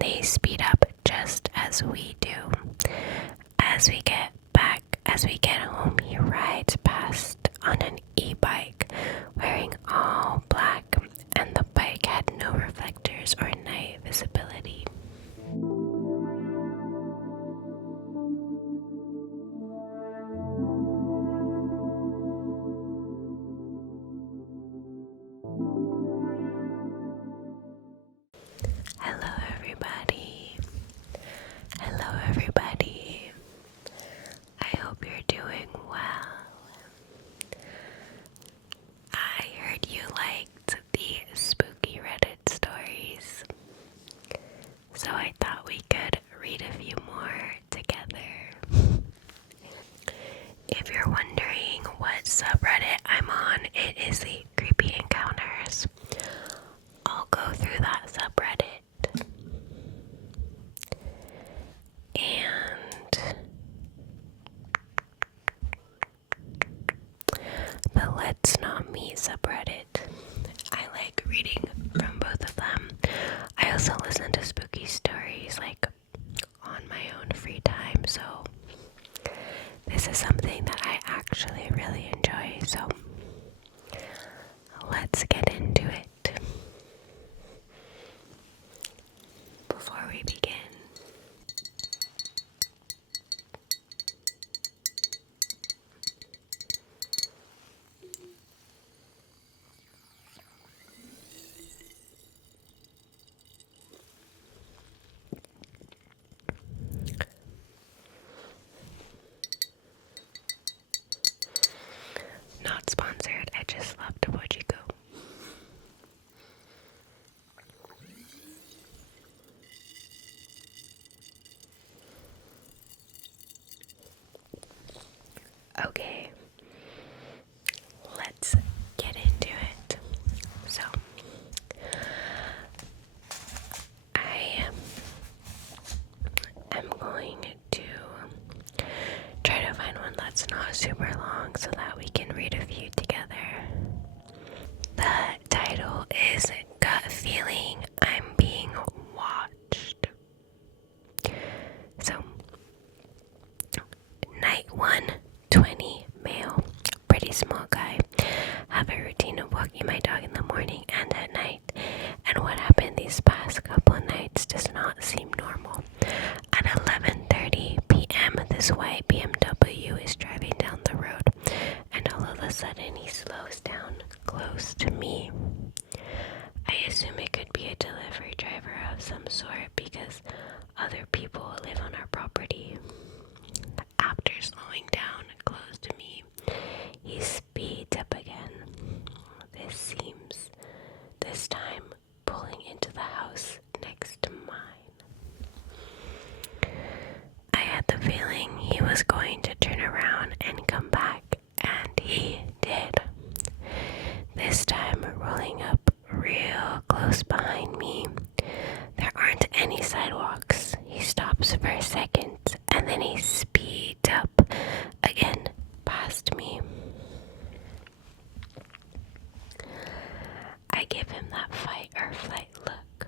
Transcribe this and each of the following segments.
they speed up just as we do. As we get home, he rides past on an e-bike wearing all black, and the bike had no reflectors or night visibility. Hello everybody. I hope you're doing well. I heard you liked the spooky Reddit stories, so I thought we could read a few more together. If you're wondering what subreddit I'm on, it is the Creepy Encounters. I'll go through that subreddit. And the Let's Not Meet subreddit. I like reading from both of them. I also listen to spooky stories like on my own free time, so this is something that I actually really enjoy, so let's get into it. Before we begin, not sponsored, I just love to watch you go. Okay, let's get into it. So, I am going to try to find one that's not super long so that we can read a few together. The title is Gut Feeling I'm Being Watched. So, night 1, 20, male, pretty small guy. Have a routine of walking my dog in the morning and at night, and what happened these past couple of nights does not seem normal. At 11:30 p.m., this white BMW is driving down the road, and all of a sudden he slows down close to me. I assume it could be a delivery driver of some sort because other people live on our property. After slowing down close to me, he speeds up again. This time pulling into the house next to mine. I had the feeling he was going to turn around and come back, and he did. This time rolling up real close behind me. There aren't any sidewalks. He stops for a second, and then he speeds up again past me. I give him that fight or flight look,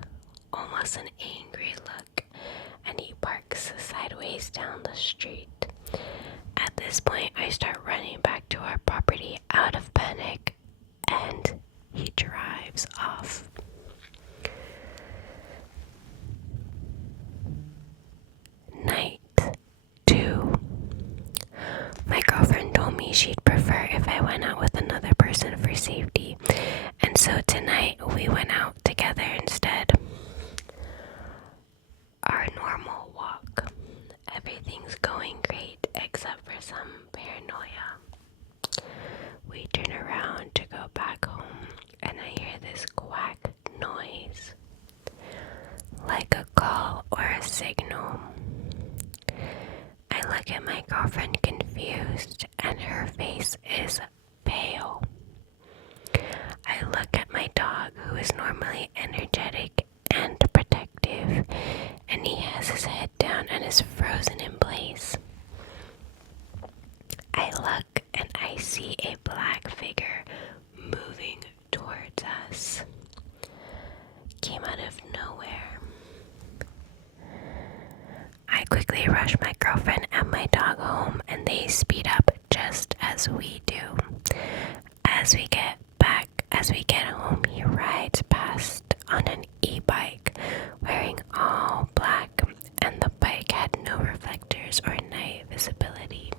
almost an angry look, and he parks sideways down the street. At this point, I start running back to our property out of panic, and he drives off. Night 2. My girlfriend told me she'd prefer if I went out with another person for safety, and so tonight we went out together instead. Our normal walk. Everything's going great except for some paranoia. We turn around to go back home, and I hear this quack noise, like a call or a signal. I look at my girlfriend confused, and her face is pale. I look at my dog, who is normally energetic and protective, and he has his head down and is frozen in place. I look and I see a black figure moving towards us. Came out of nowhere. quickly rush my girlfriend and my dog home, and they speed up just as we do. As we get home, he rides past on an e-bike wearing all black, and the bike had no reflectors or night visibility.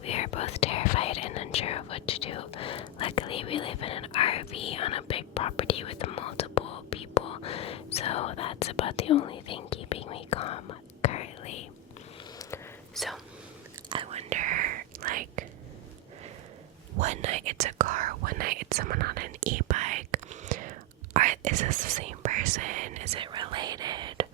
We are both terrified and unsure of what to do. Luckily, we live in an RV on a big property with multiple people, so that's about the only thing keeping me calm currently. So, I wonder, like, one night it's a car, one night it's someone on an e-bike. Is this the same person? Is it related?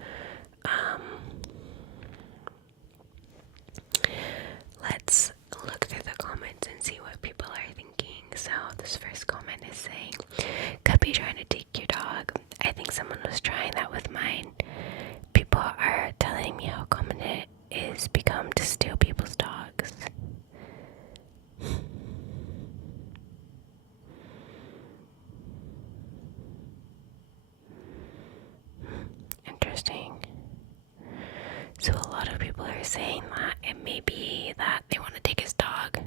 Let's look through the comments and see what people are thinking. So this first comment is saying, could be trying to take your dog. I think someone was trying that with mine. People are telling me how common it is become to steal people's dogs. Interesting. So a lot of people are saying that it may be that they want to take his dog.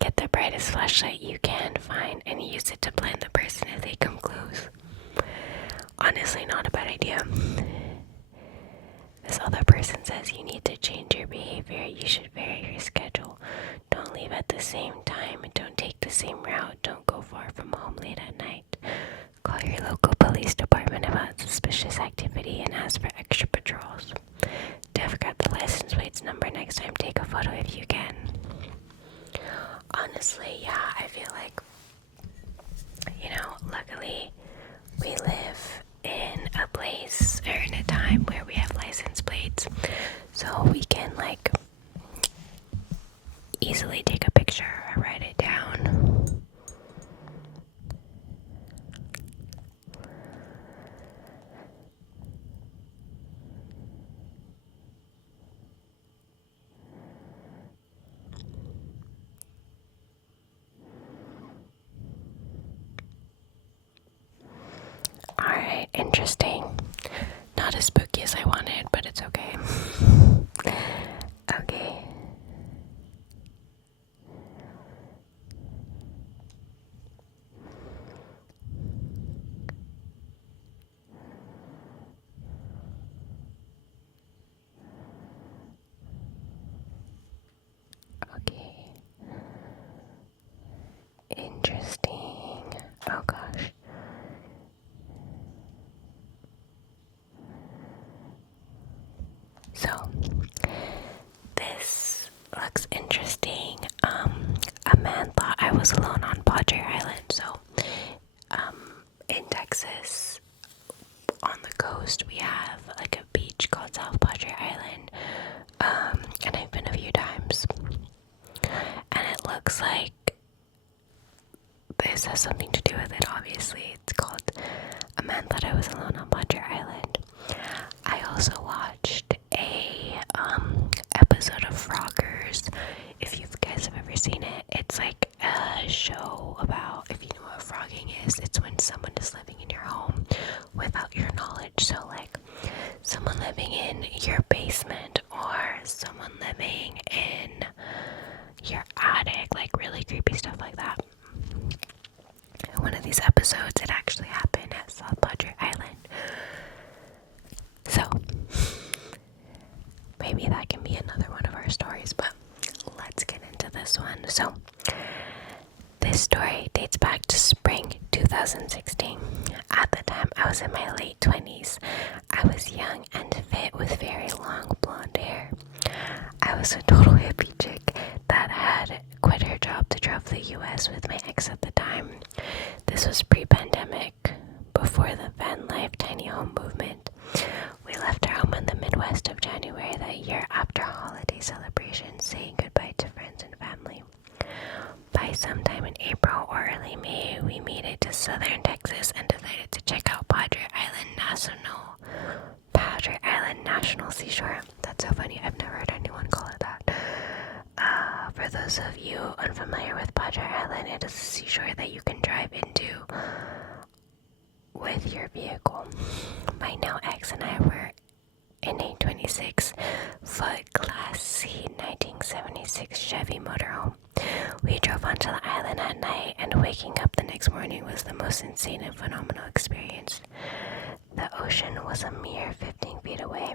Get the brightest flashlight you can find and use it to blind the person if they come close. Honestly, not a bad idea. This other person says you need to change your behavior. You should vary your schedule. Don't leave at the same time and don't take the same route. Don't go far from home late at night. Call your local police department about suspicious activity and ask for extra patrols. Don't forget the license plate's number next time. Take a photo if you can. Honestly, yeah, I feel like, luckily we live in a place or in a time where we have license plates, so we can easily take a picture or write it down. Alright, interesting. Not as spooky as I wanted, but it's okay. Okay. Okay. Interesting. Oh gosh. So, this looks interesting. A man thought I was alone on Padre Island. So, in Texas, on the coast, we have a beach called South Padre Island. And I've been a few times. And it looks like this has something to do with it, obviously. It's called A Man Thought I Was Alone on Padre Island. I also watched a episode of Froggers. If you guys have ever seen it, it's like a show about, if you know what frogging is, it's when someone is living in your home without your knowledge. So someone living in your basement or someone living in your attic, really creepy stuff like that. In one of these episodes, it actually happened at South Padre Island. So, maybe that can be another one of our stories, but let's get into this one. So, this story dates back to spring 2016. At the time, I was in my late 20s. I was young and fit with very long blonde hair. I was a total hippie chick that had quit her job to travel the US with my ex at the time. This was pre-pandemic, before the van life tiny home movement. We left our home in the Midwest of January that year after holiday celebrations, saying goodbye to friends and family. By sometime in April or early May, we made it to southern Texas and decided to check out Padre Island National Seashore. That's so funny. I've never heard anyone call it that. For those of you unfamiliar with Padre Island, it is a seashore that you can drive into with your vehicle. My now ex and I were in a 26-foot Class C 1976 Chevy motorhome. We drove onto the island at night, and waking up the next morning was the most insane and phenomenal experience. The ocean was a mere 15 feet away.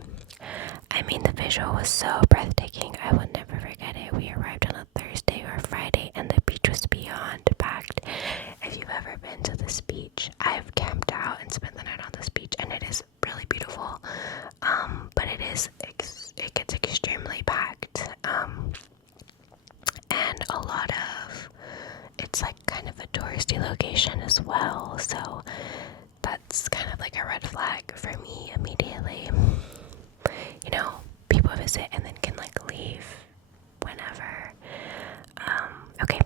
I mean, the visual was so breathtaking, I will never forget it. We arrived on a Thursday or Friday, and the beach was beyond packed. If you've ever been to this beach, I've camped out and spent the night on this beach, and it is really beautiful. But it gets extremely packed. And a lot of, it's like kind of a touristy location as well, so that's kind of like a red flag for me immediately. You know, people visit and then can like leave whenever. Okay,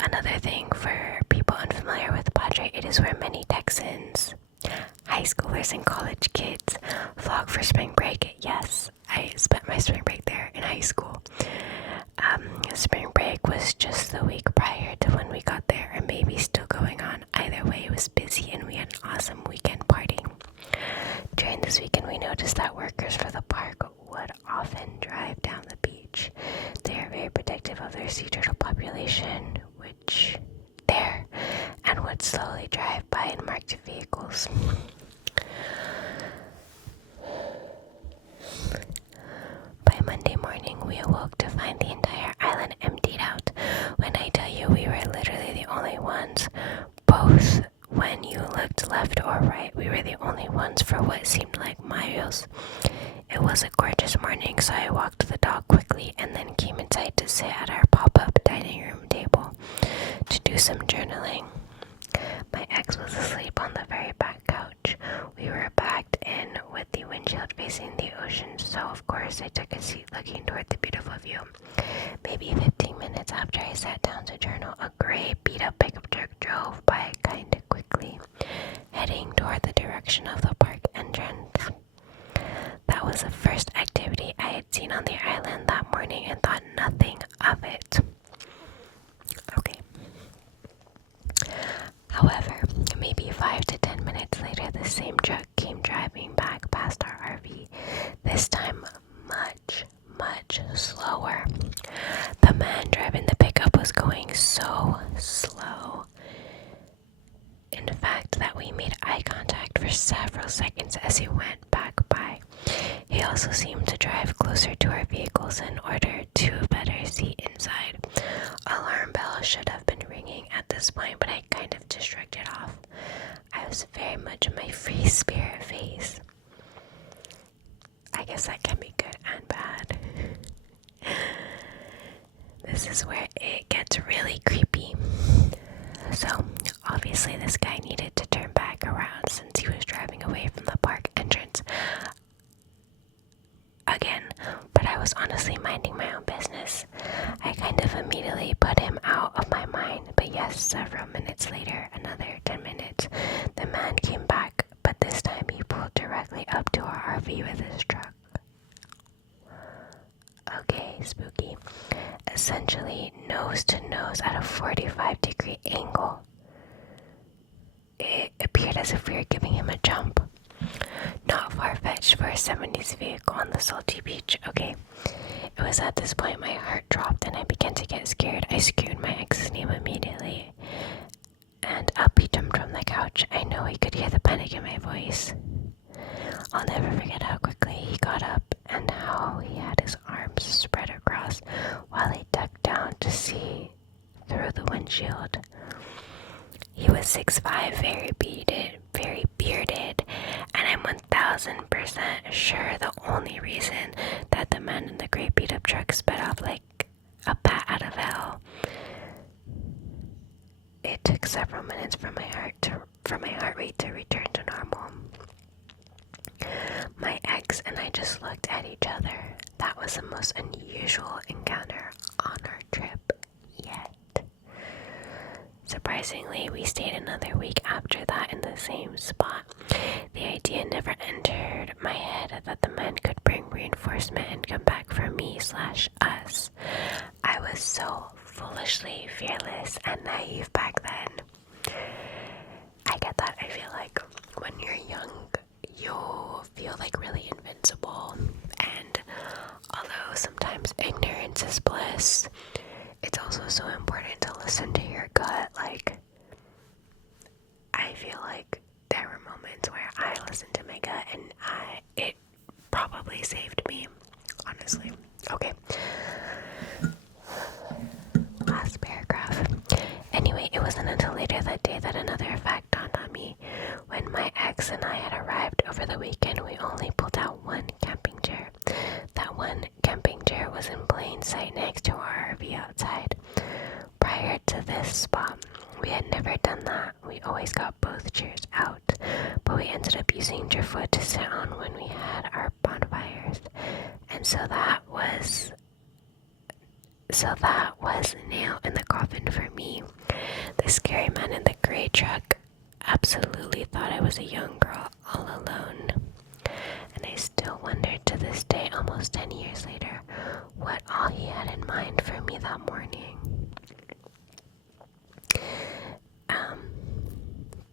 another thing for people unfamiliar with Padre, it is where many Texans, high schoolers and college kids flock for spring break. Yes, I spent my spring break there in high school. Spring break was just the week prior to when we got there, and maybe still going on. Either way, it was busy and we had an awesome weekend party. During this weekend, we noticed that workers for the park would often drive down the beach. They are very protective of their sea turtle population, which there, and would slowly drive by in marked vehicles. By Monday morning, we awoke to find the entire island emptied out. When I tell you we were literally the only ones, both when you looked left or right, we were the only ones for what seemed like miles. It was a gorgeous morning, so I walked the dog quickly and then came inside to sit at our pop-up dining room table to do some journaling. My ex was asleep on the very back couch. We were backed in with the windshield facing the ocean, so of course I took a seat looking toward the beautiful view. Maybe 15 minutes after I sat down to journal, a gray beat-up pickup truck drove by kinda quickly, heading toward the direction of the park entrance. That was the first activity I had seen on the island that morning and thought nothing of it. Okay. However, maybe 5 to 10 minutes later, the same truck came driving back past our RV, this time much slower. The man driving the pickup was going so slow, in fact, that we made eye contact for several seconds as he went back by. He also seemed to drive closer to our vehicles in order to better see inside. Alarm bells should have been ringing at this point, but I kind of just shrugged it off. I was very much in my free spirit phase. I guess that can be good and bad. This is where it gets really creepy. So, obviously this guy needed to turn back around since he was driving away from the park entrance again, but I was honestly minding my own business. I kind of immediately put him out of my mind, but yes, several minutes later, another 10 minutes, the man came back, but this time he pulled directly up to our RV with his truck. Okay, spooky. Essentially, nose to nose at a 45-degree angle. It appeared as if we were giving him a jump. Not far-fetched for a 70s vehicle on the salty beach. Okay, it was at this point my heart dropped and I began to get scared. I screamed my ex's name immediately, and up he jumped from the couch. I know he could hear the panic in my voice. I'll never forget how quickly he got up and how he had his arms spread across while he ducked down to see through the windshield. He was 6'5", very bearded, and I'm 1000% sure the only reason that the man in the gray beat-up truck sped off like a bat out of hell. It took several minutes for my heart rate to return to normal. My ex and I just looked at each other. That was the most unusual encounter on our trip yet. Surprisingly, we stayed another week after that in the same spot. The idea never entered my head that the men could bring reinforcement and come back for me/us. I was so foolishly fearless and naive back then. I get that. I feel like when you're young, you feel like really invincible, and although sometimes ignorance is bliss, it's also so important to listen to your gut. Like, I feel like there were moments where I listened to my gut and it probably saved me, honestly. Okay. Last paragraph. Anyway, it wasn't until later that day that another fact dawned on me. When my ex and I had arrived over the weekend, we only pulled out one camping chair. That one camping chair was in plain sight next to our RV outside. Prior to this spot, we had never done that. We always got both chairs out, but we ended up using driftwood to sit on when we had our bonfires. And so that was nail in the coffin for me. The scary man in the gray truck absolutely thought I was a young girl all alone. And I still wonder to this day, almost 10 years later, what all he had in mind for me that morning.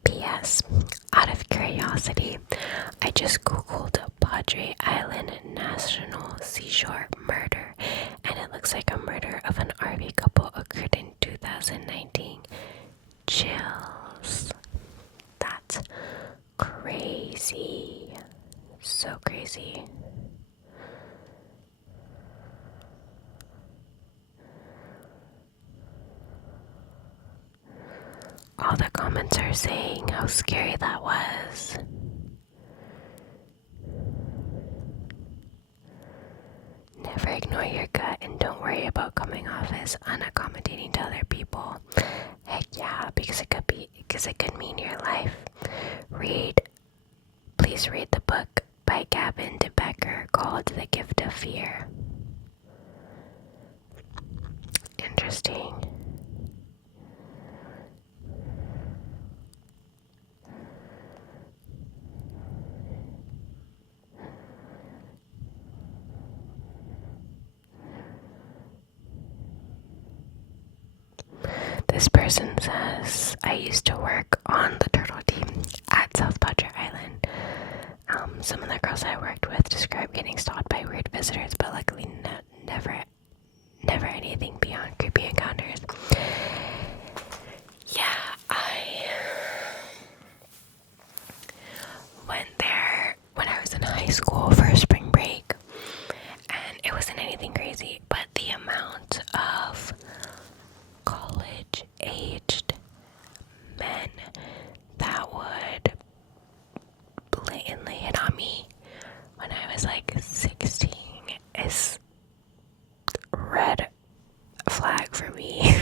P.S. Out of curiosity, I just googled Padre Island National Seashore murder, and it looks like a murder of an RV couple occurred in 2019. Chills. That's crazy. So crazy. All the comments are saying how scary that was. Never ignore your gut and don't worry about coming off as unaccommodating to other people. Heck yeah, because it could mean your life. Please read the book by Gavin de Becker called The Gift of Fear. Interesting. This person says, I used to work on the turtle team at South Padre Island. Some of the girls I worked with described getting stalked by weird visitors, but luckily never anything beyond creepy encounters. Yeah, I went there when I was in high school for spring break, and it wasn't anything crazy, but the amount of college-aged men that would blatantly hit on me when I was like 16 is red flag for me.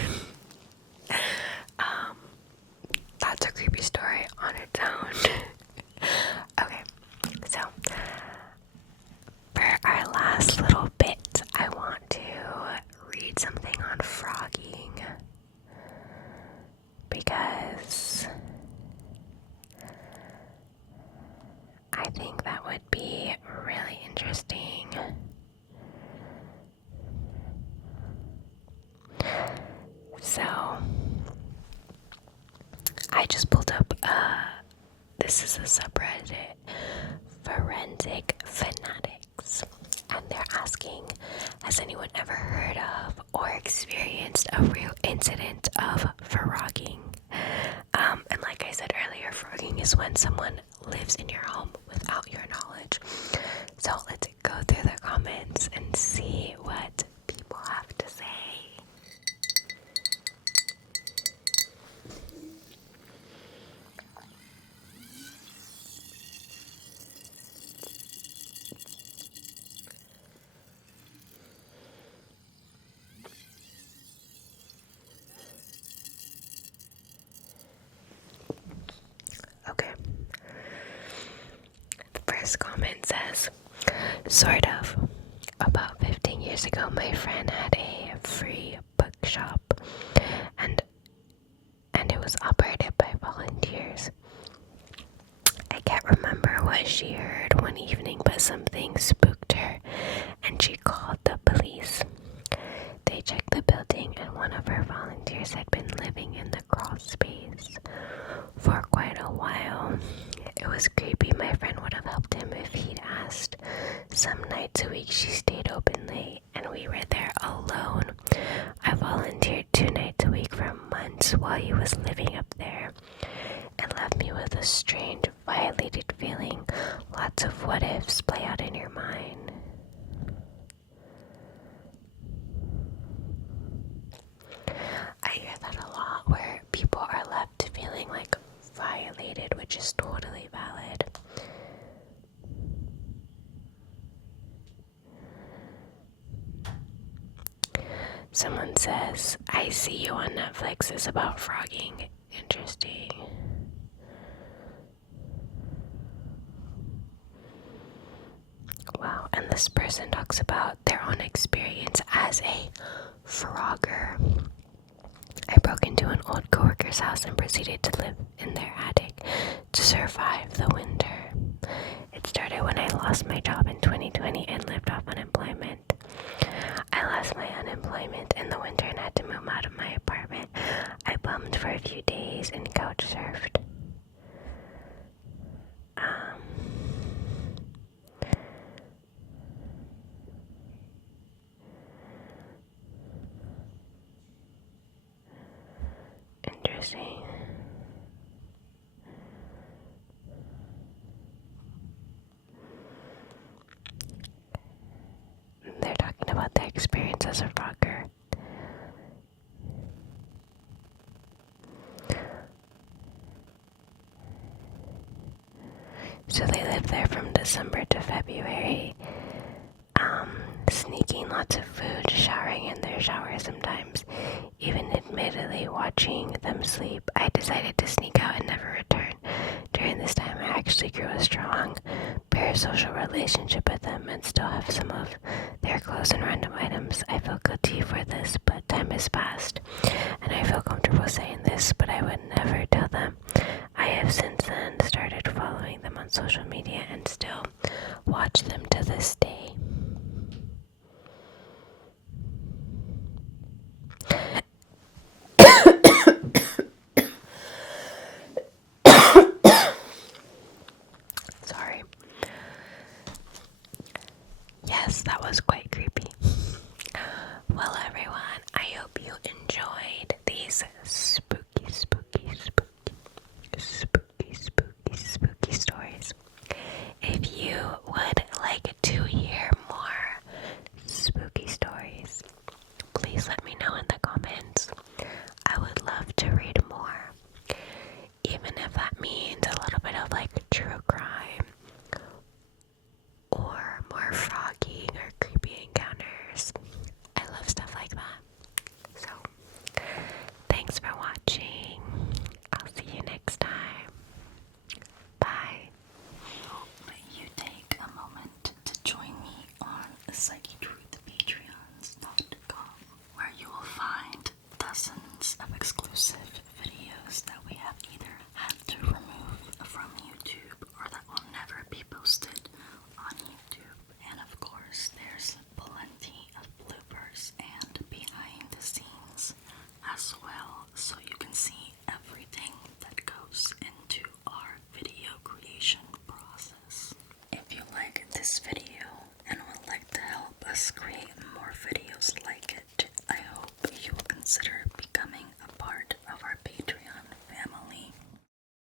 That's a creepy story on its own. Okay, so for our last little bit, I want to read something on frogging, because I think that would be really interesting. So I just pulled up this is a subreddit, Forensic Fanatics, and they're asking, has anyone ever heard of or experienced a real incident of frogging? And like I said earlier, frogging is when someone lives in your home without your knowledge. So let's go through the comments and see what people have to say. Okay. The first comment says, sort of. About 15 years ago, my friend had a free bookshop, and it was operated by volunteers. I can't remember what she heard one evening, but something spooked her, and she called the police. They checked the building was creepy. My friend would have helped him if he'd asked. Some nights a week she stayed open late, and we were there alone. I volunteered 2 nights a week for months while he was living up there. It left me with a strange, violated feeling. Lots of what ifs play out in your mind. I hear that a lot, where people are left feeling like violated, which is totally valid. Someone says, I See You on Netflix is about frogging. Interesting. Wow, and this person talks about their own experience as a frogger. I broke into an old coworker's house and proceeded to live in their attic to survive the winter. It started when I lost my job in 2020 and lived off unemployment. I lost my unemployment in the winter and had to move out of my apartment. I bummed for a few days and couch surfed. Interesting. They're talking about their experience as a frogger. So they lived there from December to February, sneaking lots of food, showering in their shower sometimes, even admittedly watching them sleep. I decided to sneak out and never return. During this time, I actually grew a strong parasocial relationship with them and still have some of their clothes and random items. I feel guilty for this, but time has passed, and I feel comfortable saying this, but I would never tell them. I have since then started following them on social media and still watch them to this day. Sorry. Yes, that was quite creepy. Well, everyone, I hope you enjoyed these spooky stories. If you would like to hear more spooky stories, please let me know in the comments. I would love to read more, even if that means a little bit of like true crime or more frogging or creepy encounters. I love stuff like that. So, thanks for watching. I'll see you next time. Bye. I hope you take a moment to join me on Psychetruth.patreons.com, where you will find dozens of exclusive videos that we have either had to remove from YouTube or that will never be posted on YouTube. And of course, there's plenty of bloopers and behind the scenes as well, so you can see everything that goes into our video creation process. If you like this video and would like to help us create more videos like it, I hope you will consider